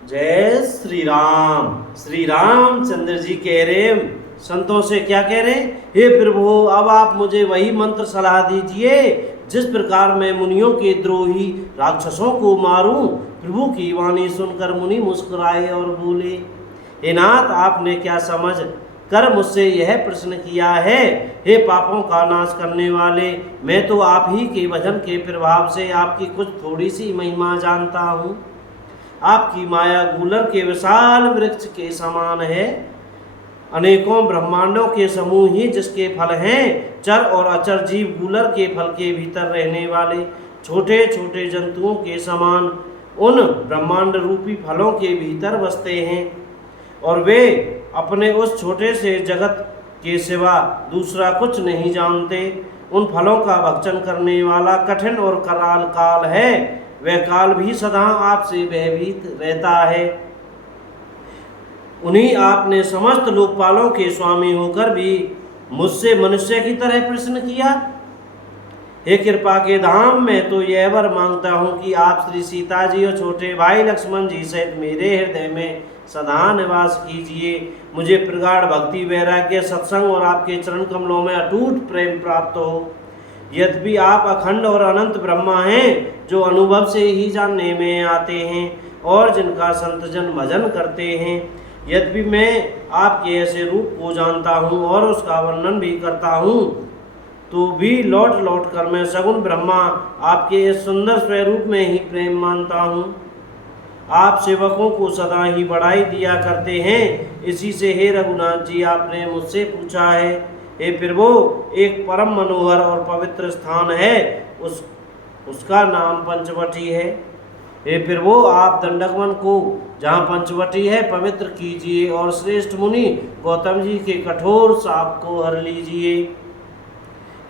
जय श्री राम। श्री रामचंद्र जी कह रहे संतों से क्या कह रहे, हे प्रभु अब आप मुझे वही मंत्र सलाह दीजिए जिस प्रकार मैं मुनियों के द्रोही राक्षसों को मारूं। प्रभु की वाणी सुनकर मुनि मुस्कुराए और बोले, हे नाथ आपने क्या समझ कर मुझसे यह प्रश्न किया है। हे पापों का नाश करने वाले, मैं तो आप ही के वचन के प्रभाव से आपकी कुछ थोड़ी सी महिमा जानता हूँ। आपकी माया गूलर के विशाल वृक्ष के समान है। अनेकों ब्रह्मांडों के समूह ही जिसके फल हैं। चर और अचर जीव गूलर के फल के भीतर रहने वाले छोटे छोटे जंतुओं के समान उन ब्रह्मांड रूपी फलों के भीतर बसते हैं और वे अपने उस छोटे से जगत के सिवा दूसरा कुछ नहीं जानते। उन फलों का भक्षण करने वाला कठिन और कराल काल है। वह काल भी सदा आपसे भयभीत रहता है। उन्हीं आपने समस्त लोकपालों के स्वामी होकर भी मुझसे मनुष्य की तरह प्रश्न किया। हे कृपा के धाम, मैं तो यह वर मांगता हूँ कि आप श्री सीता जी और छोटे भाई लक्ष्मण जी सहित मेरे हृदय में सदा निवास कीजिए। मुझे प्रगाढ़ भक्ति, वैराग्य, सत्संग और आपके चरण कमलों में अटूट प्रेम प्राप्त हो। यद्यपि आप अखंड और अनंत ब्रह्मा हैं जो अनुभव से ही जानने में आते हैं और जिनका संतजन भजन करते हैं, यद्यपि मैं आपके ऐसे रूप को जानता हूँ और उसका वर्णन भी करता हूँ, तो भी लौट लौट कर मैं सगुण ब्रह्मा आपके इस सुंदर स्वरूप में ही प्रेम मानता हूँ। आप सेवकों को सदा ही बढ़ाई दिया करते हैं। इसी से हे रघुनाथ जी आपने मुझसे पूछा है। हे प्रभु, एक परम मनोहर और पवित्र स्थान है, उसका नाम पंचवटी है। हे प्रभु, आप दंडकवन को जहाँ पंचवटी है पवित्र कीजिए और श्रेष्ठ मुनि गौतम जी के कठोर शाप को हर लीजिए।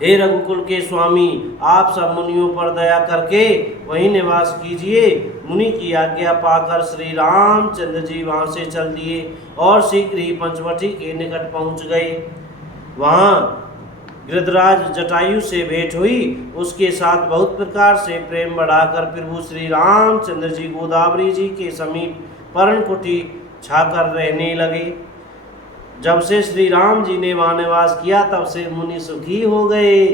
हे रघुकुल के स्वामी, आप सब मुनियों पर दया करके वहीं निवास कीजिए। मुनि की आज्ञा पाकर श्री रामचंद्र जी वहाँ से चल दिए और शीघ्र ही पंचवटी के निकट पहुँच गए। वहाँ गिरिराज जटायु से भेंट हुई। उसके साथ बहुत प्रकार से प्रेम बढ़ाकर प्रभु श्री रामचंद्र जी गोदावरी जी के समीप पर्णकुटी छाकर रहने लगे। जब से श्री राम जी ने वहाँ निवास किया तब से मुनि सुखी हो गए।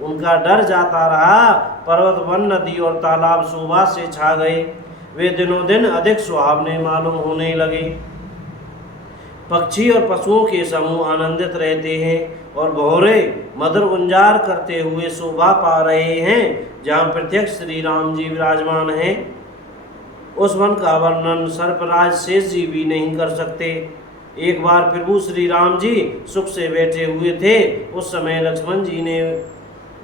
उनका डर जाता रहा। पर्वत, वन, नदी और तालाब शोभा से छा गए। वे दिनों दिन अधिक सुहावने मालूम होने लगे। पक्षी और पशुओं के समूह आनंदित रहते हैं और भौरे मधुर गुंजार करते हुए शोभा पा रहे हैं। जहाँ प्रत्यक्ष श्री राम जी विराजमान हैं, उस वन का वर्णन सर्पराज शेष जी भी नहीं कर सकते। एक बार प्रभु श्री राम जी सुख से बैठे हुए थे। उस समय लक्ष्मण जी ने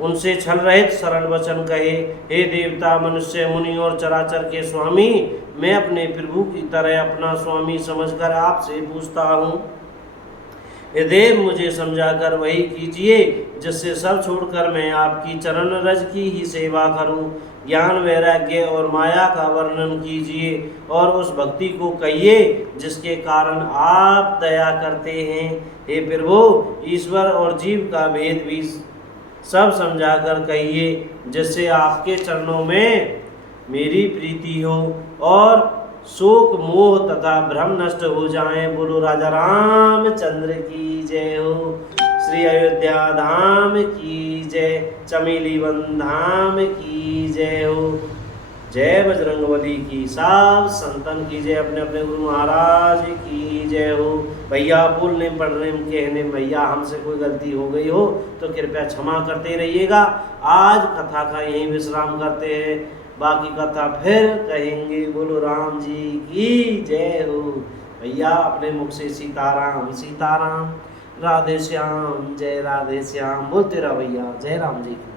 उनसे छल रहित सरल वचन कहे, हे देवता, मनुष्य, मुनि और चराचर के स्वामी, मैं अपने प्रभु की तरह अपना स्वामी समझकर आपसे पूछता हूँ। हे देव, मुझे समझाकर वही कीजिए जिससे सब छोड़कर मैं आपकी चरण रज की ही सेवा करूं। ज्ञान, वैराग्य और माया का वर्णन कीजिए और उस भक्ति को कहिए जिसके कारण आप दया करते हैं। हे प्रभु, ईश्वर और जीव का भेद भी सब समझाकर कहिए जिससे आपके चरणों में मेरी प्रीति हो और शोक, मोह तथा भ्रम नष्ट हो जाएं। बोलो राजा रामचंद्र की जय हो। श्री अयोध्या धाम की जय। चमेली वन धाम की जय हो। जय बजरंगबली की, साब संतन की जय। अपने अपने गुरु महाराज की जय हो। भैया बोलने पढ़ने कहने भैया हमसे कोई गलती हो गई हो तो कृपया क्षमा करते रहिएगा। आज कथा का यहीं विश्राम करते हैं, बाकी कथा फिर कहेंगे। बोलो राम जी की जय हो। भैया अपने मुख से सीताराम सीताराम, राधे श्याम, जय राधे श्याम बोलते रहो भैया। जय राम जी की।